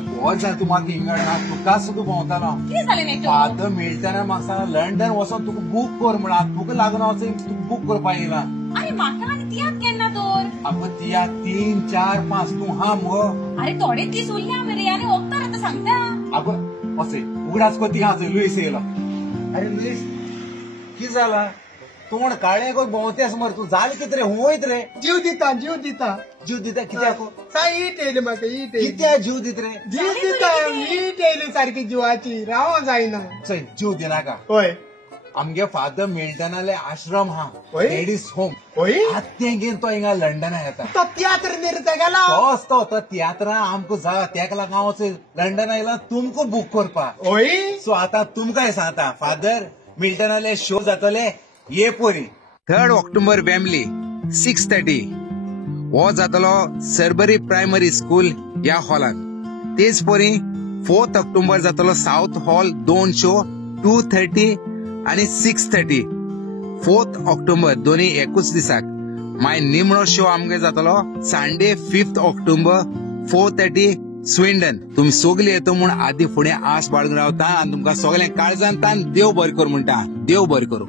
बहुत झालं तू म्हाका इंगडा तुका सुद्धा भोंवतालो फादर मेळटना म्हाका सांग लंडन वचोन तुका बूक कर म्हणून तुका लागून वचून तुका बूक करपाक येयला. अरे म्हाका आनी तियात केन्ना तर आगो तिया 3, 4, 5 तू हा मुगो. अरे थोडे दीस उरले मरे आनी वखदार आतां सांगता. आगो असे उगडाच को तिया लुईस येयलो. अरे लुईस कितें जाला तोंड काळे गो भोंवतेस मर तू जालें कितें रे हूं वयत रे. जीव दिता जीव दिता जीव दिता कित्याक ईट येयली म्हाका ईट येयली. कित्याक जीव दित रे. जीव दिता ईट येयली सारकी जीवाची रावो जायना. चल जीव दिनाका. होय आमगे फादर मेळटनाले आश्रम हा होय? लेडीज होम होय तें घेवन तो हिंगा लंडना येता. तो तियात्र निर्ते गेला. तोच तो तियात्रा आमकां जा तेका लागून हांव लंडना येयला तुमकां बूक करपाक. होय सो आतां तुमकां सांगता फादर मिल्टनाले शो जातले ये पोरी 3 ऑक्टोबर वेमली 6:30 हो जातलो सरबरी प्रायमरी स्कूल या हॉलान. तेच पोरी 4 ऑक्टोबर जातलो साउथ हॉल 2 शो 2:30 आणि 6:30. 4 ऑक्टोबर दोन्ही एकूच दिसाक. माय निमणो शो आमगे जातलो संडे 5 ऑक्टोबर 4:30 स्विंडन. तुम्ही सगळी येतो म्हूण आदी फुडें आस बाळगून रावता आनी तुमकां सगळ्यांक काळजांत देव बरें करूं म्हणटा. देव बरें करूं.